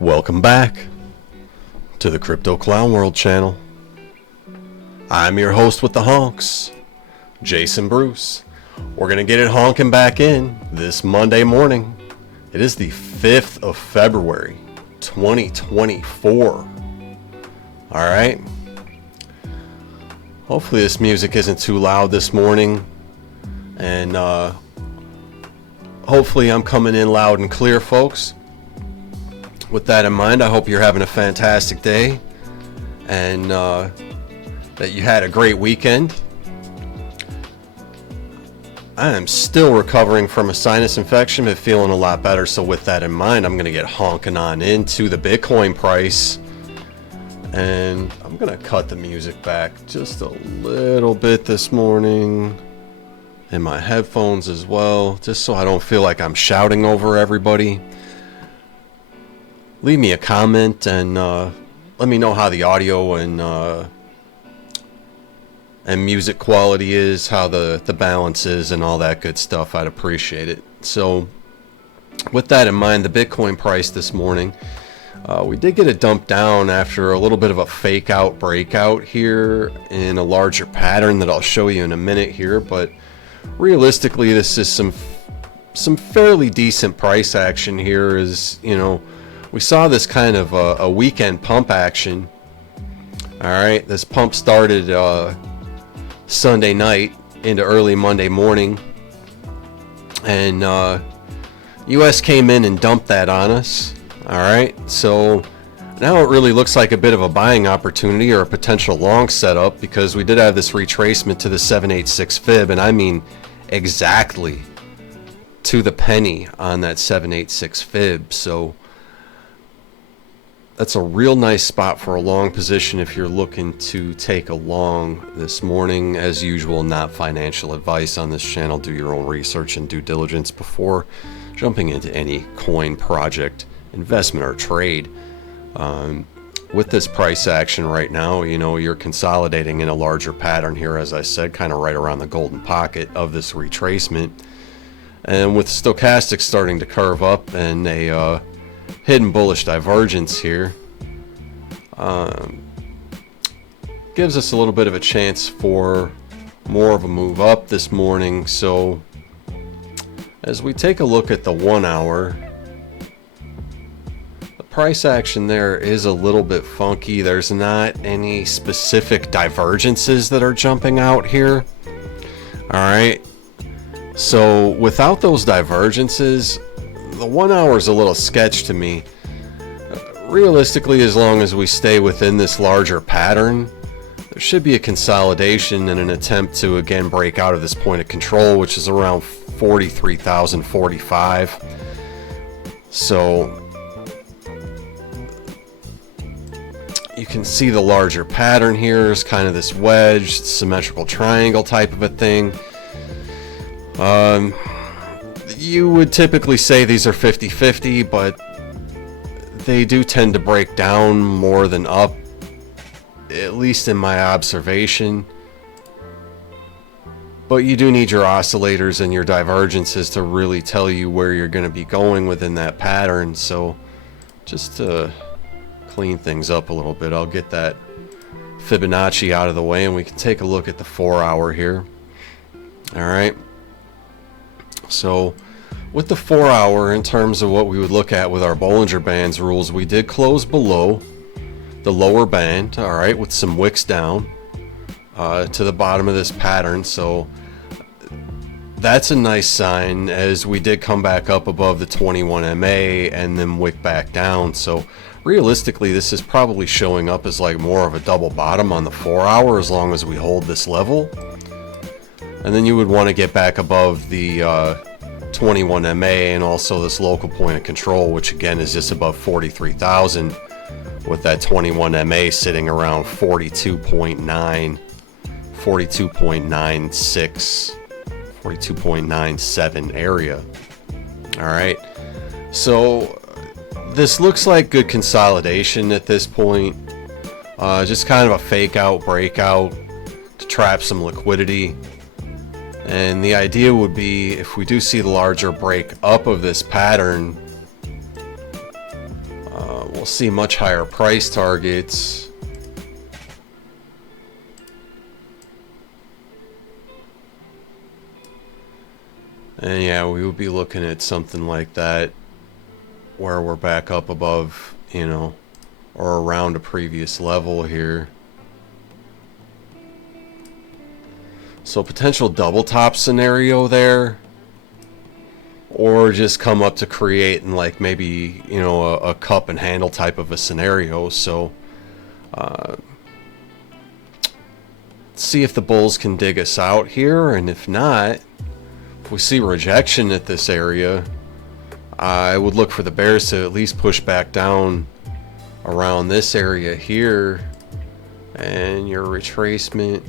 Welcome back to the Crypto Clown World channel. I'm your host with the honks, Jason Bruce. We're going to get it honking back in this Monday morning. It is the 5th of February, 2024. Alright. Hopefully this music isn't too loud this morning. And hopefully I'm coming in loud and clear, folks. With that in mind, I hope you're having a fantastic day and that you had a great weekend. I am still recovering from a sinus infection, but feeling a lot better. So with that in mind, I'm going to get honking on into the Bitcoin price. And I'm going to cut the music back just a little bit this morning. And my headphones as well, just so I don't feel like I'm shouting over everybody. Leave me a comment and let me know how the audio and music quality is, how the balance is, and all that good stuff. I'd appreciate it. So, with that in mind, the Bitcoin price this morning, we did get it dumped down after a little bit of a fake out breakout here in a larger pattern that I'll show you in a minute here. But realistically, this is some fairly decent price action here. Is, you know, we saw this kind of a weekend pump action. Alright, this pump started Sunday night into early Monday morning. And US came in and dumped that on us. Alright, so now it really looks like a bit of a buying opportunity or a potential long setup, because we did have this retracement to the 786 fib, and I mean exactly to the penny on that 786 fib. So that's a real nice spot for a long position if you're looking to take a long this morning. As usual, not financial advice on this channel. Do your own research and due diligence before jumping into any coin, project, investment, or trade. With this price action right now, you know, you're consolidating in a larger pattern here, as I said, kind of right around the golden pocket of this retracement. And with stochastics starting to curve up and a hidden bullish divergence here, gives us a little bit of a chance for more of a move up this morning. So as we take a look at the 1 hour, the price action there is a little bit funky. There's not any specific divergences that are jumping out here. Alright, so without those divergences, the 1 hour is a little sketch to me. Realistically, as long as we stay within this larger pattern, there should be a consolidation and an attempt to again break out of this point of control, which is around 43,045. So you can see the larger pattern here is kind of this wedge, symmetrical triangle type of a thing. You would typically say these are 50-50, but they do tend to break down more than up, at least in my observation. But you do need your oscillators and your divergences to really tell you where you're going to be going within that pattern. So just to clean things up a little bit, I'll get that Fibonacci out of the way and we can take a look at the 4 hour here. Alright, so with the 4 hour, in terms of what we would look at with our Bollinger Bands rules, we did close below the lower band, alright, with some wicks down to the bottom of this pattern. So that's a nice sign, as we did come back up above the 21 MA and then wick back down. So realistically, this is probably showing up as like more of a double bottom on the 4 hour, as long as we hold this level. And then you would want to get back above the 21 MA and also this local point of control, which again is just above 43,000, with that 21 MA sitting around 42.9, 42.96, 42.97 area. Alright, so this looks like good consolidation at this point. Just kind of a fake out breakout to trap some liquidity. And the idea would be, if we do see the larger break up of this pattern, we'll see much higher price targets. And yeah, we would be looking at something like that where we're back up above, you know, or around a previous level here. So potential double top scenario there, or just come up to create in like maybe, you know, a cup and handle type of a scenario. So see if the bulls can dig us out here, and if not, if we see rejection at this area, I would look for the bears to at least push back down around this area here, and your retracement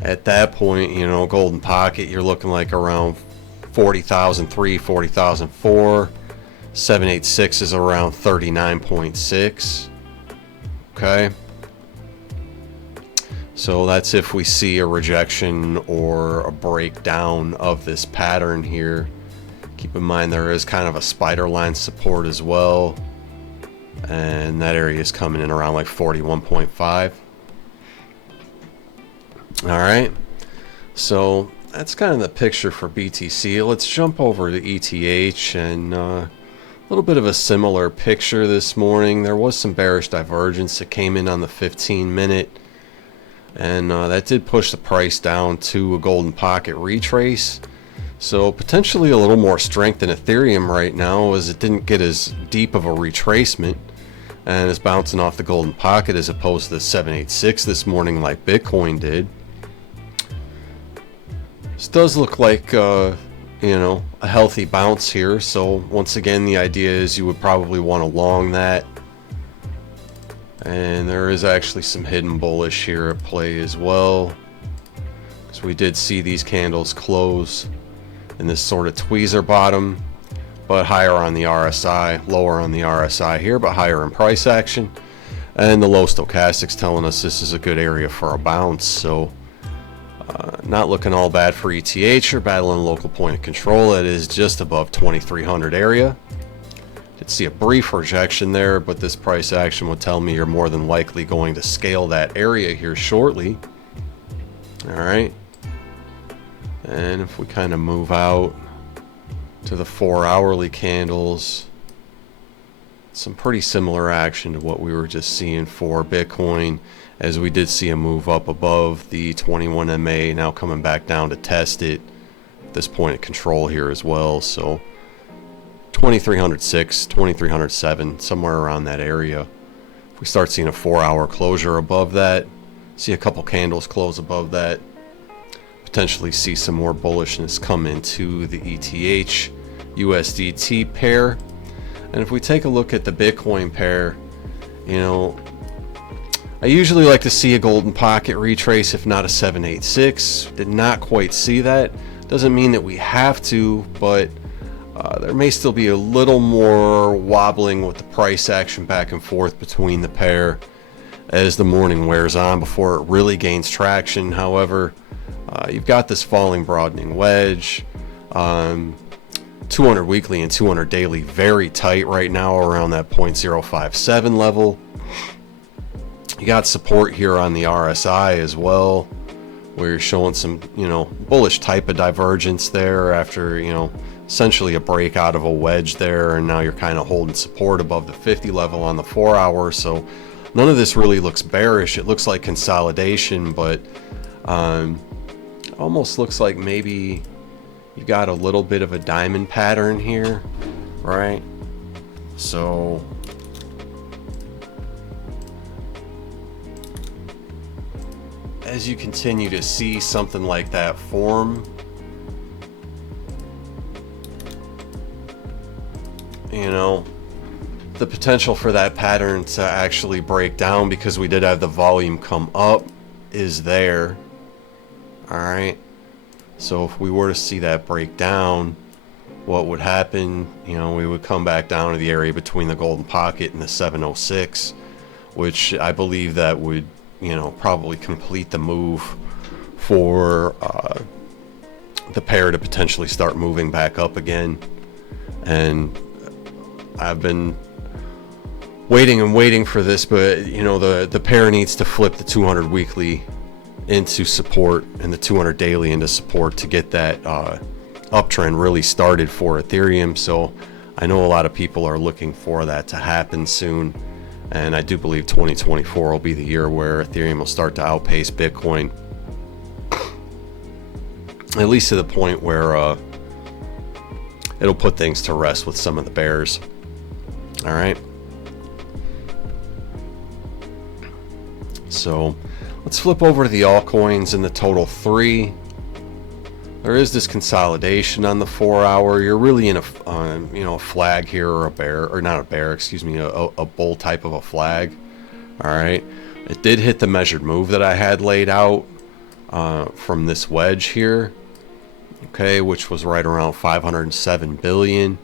at that point, you know, golden pocket, you're looking like around 40,003, 40,004. 786 is around 39.6. Okay, so that's if we see a rejection or a breakdown of this pattern here. Keep in mind there is kind of a spider line support as well, and that area is coming in around like 41.5. all right, so that's kind of the picture for BTC. Let's jump over to ETH, and a little bit of a similar picture this morning. There was some bearish divergence that came in on the 15-minute, and that did push the price down to a golden pocket retrace. So potentially a little more strength in Ethereum right now, as it didn't get as deep of a retracement and is bouncing off the golden pocket as opposed to the 786 this morning like Bitcoin did. This does look like you know, a healthy bounce here. So once again, the idea is you would probably want to long that, and there is actually some hidden bullish here at play as well, because we did see these candles close in this sort of tweezer bottom, but higher on the RSI, lower on the RSI here, but higher in price action. And the low stochastics telling us this is a good area for a bounce. So not looking all bad for ETH. You're battling a local point of control that is just above 2300 area. Did see a brief rejection there, but this price action would tell me you're more than likely going to scale that area here shortly. All right. And if we kind of move out to the 4-hourly candles, some pretty similar action to what we were just seeing for Bitcoin, as we did see a move up above the 21 MA, now coming back down to test it at this point of control here as well. So 2306, 2307, somewhere around that area. If we start seeing a 4-hour closure above that, see a couple candles close above that, potentially see some more bullishness come into the ETH USDT pair. And if we take a look at the Bitcoin pair, you know, I usually like to see a golden pocket retrace, if not a 786. Did not quite see that. Doesn't mean that we have to, but there may still be a little more wobbling with the price action back and forth between the pair as the morning wears on before it really gains traction. However, you've got this falling broadening wedge, 200 weekly and 200 daily very tight right now around that 0.057 level. You got support here on the RSI as well, where you're showing some, you know, bullish type of divergence there after, you know, essentially a break out of a wedge there, and now you're kind of holding support above the 50 level on the 4-hour. So none of this really looks bearish. It looks like consolidation, but almost looks like maybe you got a little bit of a diamond pattern here, right? So as you continue to see something like that form, you know, the potential for that pattern to actually break down, because we did have the volume come up, is there. All right, so if we were to see that break down, what would happen? You know, we would come back down to the area between the golden pocket and the 706, which I believe that would, you know, probably complete the move for the the pair to potentially start moving back up again. And I've been waiting and waiting for this, but you know, the pair needs to flip the 200 weekly into support and the 200 daily into support to get that uptrend really started for Ethereum. So I know a lot of people are looking for that to happen soon, and I do believe 2024 will be the year where Ethereum will start to outpace Bitcoin, at least to the point where it'll put things to rest with some of the bears. All right, so let's flip over to the altcoins in the total 3. There is this consolidation on the 4 hour. You're really in a you know, a flag here, or a bear, or not a bear, excuse me, a bull type of a flag. All right, it did hit the measured move that I had laid out from this wedge here, okay, which was right around 507 billion.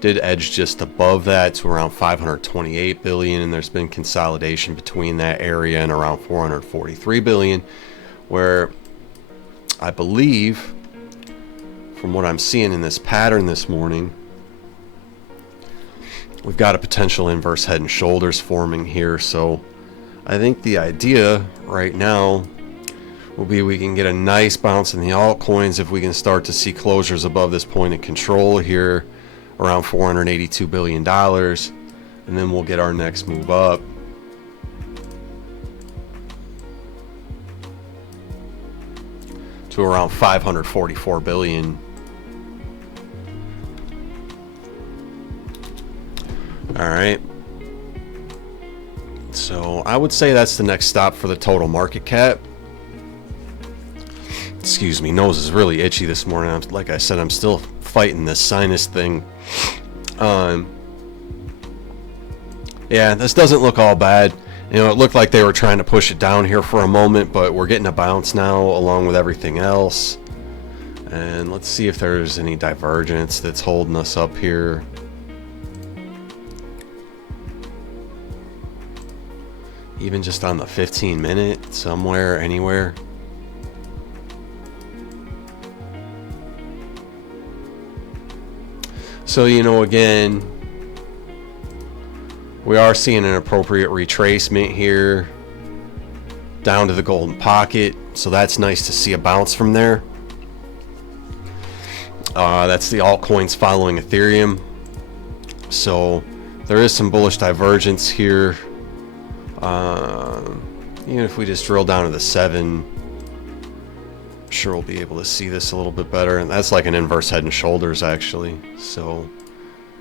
Did edge just above that to around 528 billion, and there's been consolidation between that area and around 443 billion, where I believe, from what I'm seeing in this pattern this morning, we've got a potential inverse head and shoulders forming here. So I think the idea right now will be we can get a nice bounce in the altcoins if we can start to see closures above this point of control here around $482 billion, and then we'll get our next move up. To around 544 billion. All right. So I would say that's the next stop for the total market cap. Excuse me, nose is really itchy this morning. Like I said, I'm still fighting this sinus thing. Yeah, this doesn't look all bad. You know, it looked like they were trying to push it down here for a moment, but we're getting a bounce now along with everything else. And let's see if there's any divergence that's holding us up here. Even just on the 15 minute, somewhere, anywhere. So, you know, again, we are seeing an appropriate retracement here down to the golden pocket. So that's nice to see a bounce from there. That's the altcoins following Ethereum. So there is some bullish divergence here. Even if we just drill down to the 7, I'm sure we'll be able to see this a little bit better. And that's like an inverse head and shoulders, actually. So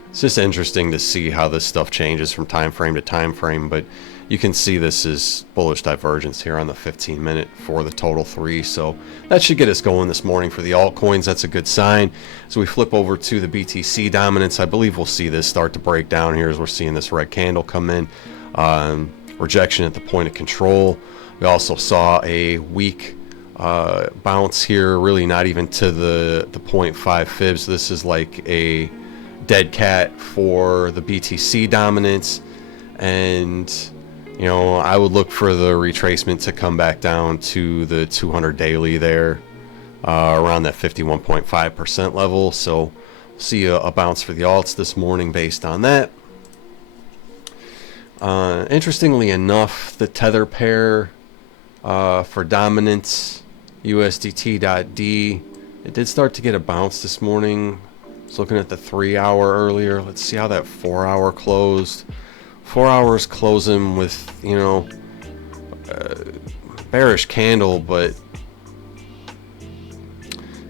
it's just interesting to see how this stuff changes from time frame to time frame. But you can see this is bullish divergence here on the 15 minute for the total 3. So that should get us going this morning for the altcoins. That's a good sign. So we flip over to the BTC dominance. I believe we'll see this start to break down here as we're seeing this red candle come in. Rejection at the point of control. We also saw a weak bounce here, really not even to the 0.5 fibs. This is like a dead cat for the BTC dominance, and you know, I would look for the retracement to come back down to the 200 daily there, around that 51.5% level. So see a bounce for the alts this morning based on that. Interestingly enough, the tether pair for dominance, USDT.D, it did start to get a bounce this morning. I was looking at the 3 hour earlier. Let's see how that 4 hour closed. 4 hours closing with, you know, bearish candle, but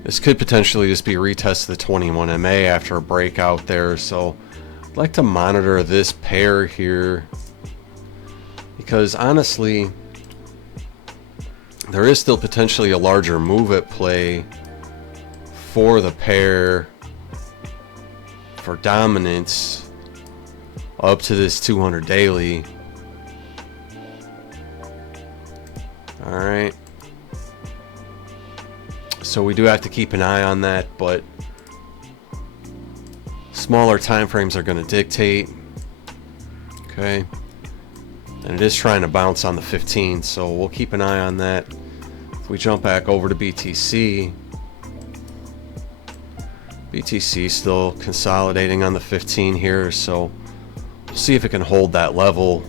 this could potentially just be a retest of the 21 MA after a breakout there. So I'd like to monitor this pair here, because honestly, there is still potentially a larger move at play for the pair for dominance up to this 200 daily. All right. So we do have to keep an eye on that, but smaller time frames are going to dictate. Okay. And it is trying to bounce on the 15, so we'll keep an eye on that. If we jump back over to BTC, BTC still consolidating on the 15 here, so we'll see if it can hold that level.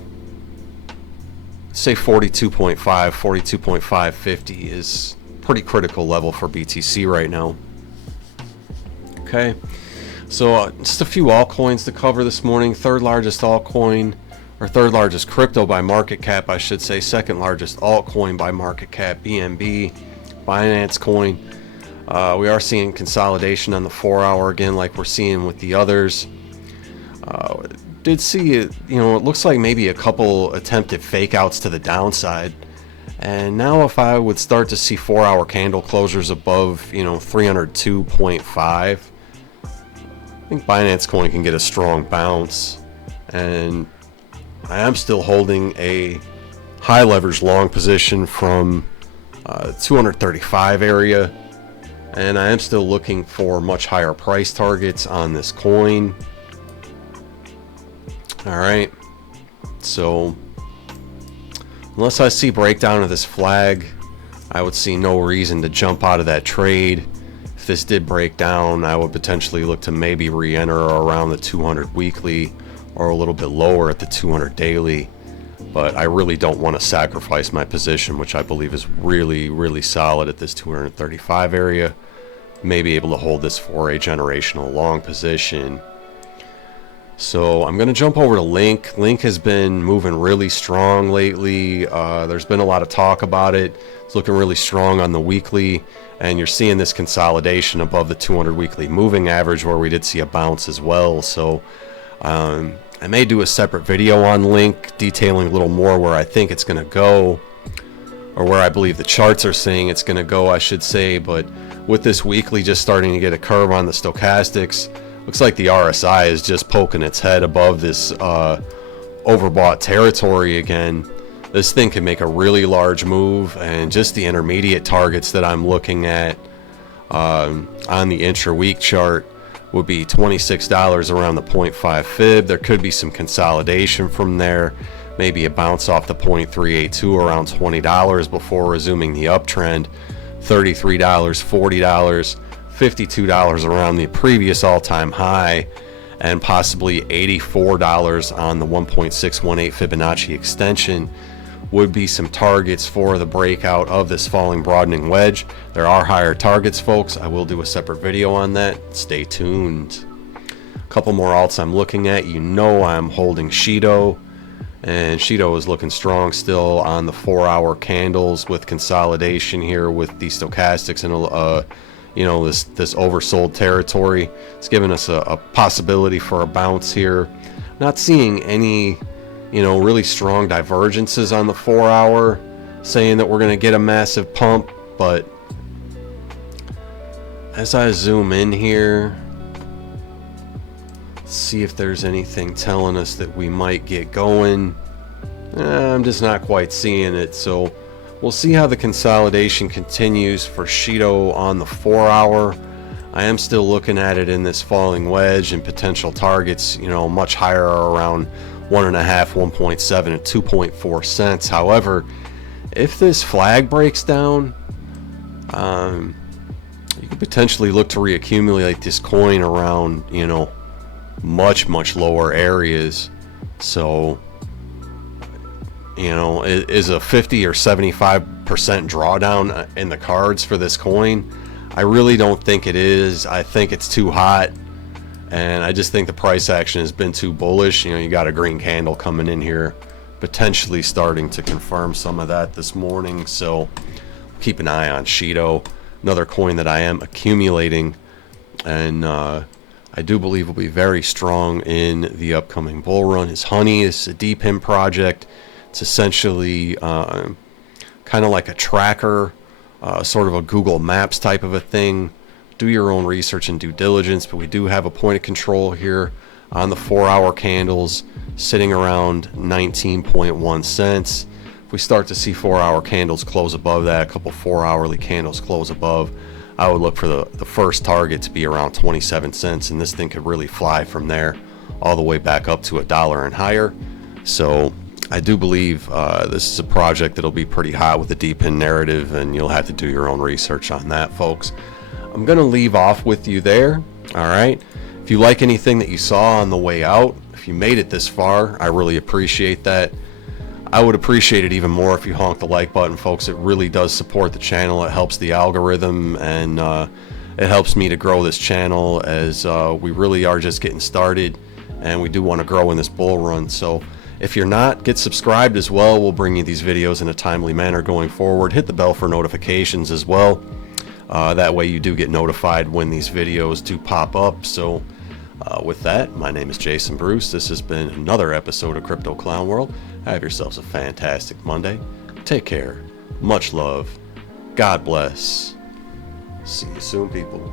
Say 42.5, 42.550 is pretty critical level for BTC right now. Okay, so just a few altcoins to cover this morning. Third largest altcoin, or third largest crypto by market cap, I should say. Second largest altcoin by market cap, BNB, Binance Coin. We are seeing consolidation on the 4-hour again, like we're seeing with the others. Did see it, you know, it looks like maybe a couple attempted fake outs to the downside. And now if I would start to see 4-hour candle closures above, you know, 302.5, I think Binance Coin can get a strong bounce. And I am still holding a high leverage long position from 235 area. And I am still looking for much higher price targets on this coin. All right, so unless I see breakdown of this flag, I would see no reason to jump out of that trade. If this did break down, I would potentially look to maybe re-enter around the 200 weekly or a little bit lower at the 200 daily. But I really don't want to sacrifice my position, which I believe is really, really solid at this 235 area. Maybe able to hold this for a generational long position. So I'm going to jump over to Link. Link has been moving really strong lately. There's been a lot of talk about it. It's looking really strong on the weekly, and you're seeing this consolidation above the 200 weekly moving average, where we did see a bounce as well. So I may do a separate video on Link detailing a little more where I think it's going to go, or where I believe the charts are saying it's going to go, I should say. But with this weekly just starting to get a curve on the stochastics, looks like the RSI is just poking its head above this overbought territory again. This thing can make a really large move, and just the intermediate targets that I'm looking at on the intra-week chart would be $26 around the 0.5 fib. There could be some consolidation from there, maybe a bounce off the 0.382 around $20 before resuming the uptrend. $33, $40, $52 around the previous all-time high, and possibly $84 on the 1.618 Fibonacci extension would be some targets for the breakout of this falling broadening wedge. There are higher targets, folks. I will do a separate video on that. Stay tuned. A couple more alts I'm looking at. You know I'm holding Shido, and Shido is looking strong still on the 4-hour candles with consolidation here with the stochastics and you know, this oversold territory. It's giving us a possibility for a bounce here. Not seeing any, you know, really strong divergences on the 4-hour saying that we're going to get a massive pump, but as I zoom in here, see if there's anything telling us that we might get going. I'm just not quite seeing it, so we'll see how the consolidation continues for Shido on the 4-hour. I am still looking at it in this falling wedge and potential targets, you know, much higher, around 1.5, 1.7, and 2.4 cents. However, if this flag breaks down, you could potentially look to reaccumulate this coin around, you know, much lower areas. So, you know, is a 50 or 75% drawdown in the cards for this coin? I really don't think it is. I think it's too hot, and I just think the price action has been too bullish. You know, you got a green candle coming in here, potentially starting to confirm some of that this morning. So keep an eye on Shido, another coin that I am accumulating, and I do believe will be very strong in the upcoming bull run. Is Honey. Is a DPIM project. It's essentially kind of like a tracker, sort of a Google Maps type of a thing. Do your own research and due diligence, but we do have a point of control here on the 4-hour candles sitting around 19.1 cents. If we start to see 4-hour candles close above that, a couple 4-hourly candles close above, I would look for the first target to be around 27 cents, and this thing could really fly from there all the way back up to $1 and higher. So I do believe this is a project that'll be pretty hot with the DPIN narrative, and you'll have to do your own research on that, folks. I'm going to leave off with you there. All right. If you like anything that you saw on the way out, if you made it this far, I really appreciate that. I would appreciate it even more if you honk the like button, folks. It really does support the channel. It helps the algorithm, and it helps me to grow this channel, as we really are just getting started, and we do want to grow in this bull run. So if you're not, get subscribed as well. We'll bring you these videos in a timely manner going forward. Hit the bell for notifications as well. That way you do get notified when these videos do pop up. So with that, my name is Jason Bruce. This has been another episode of Crypto Clown World. Have yourselves a fantastic Monday. Take care. Much love. God bless. See you soon, people.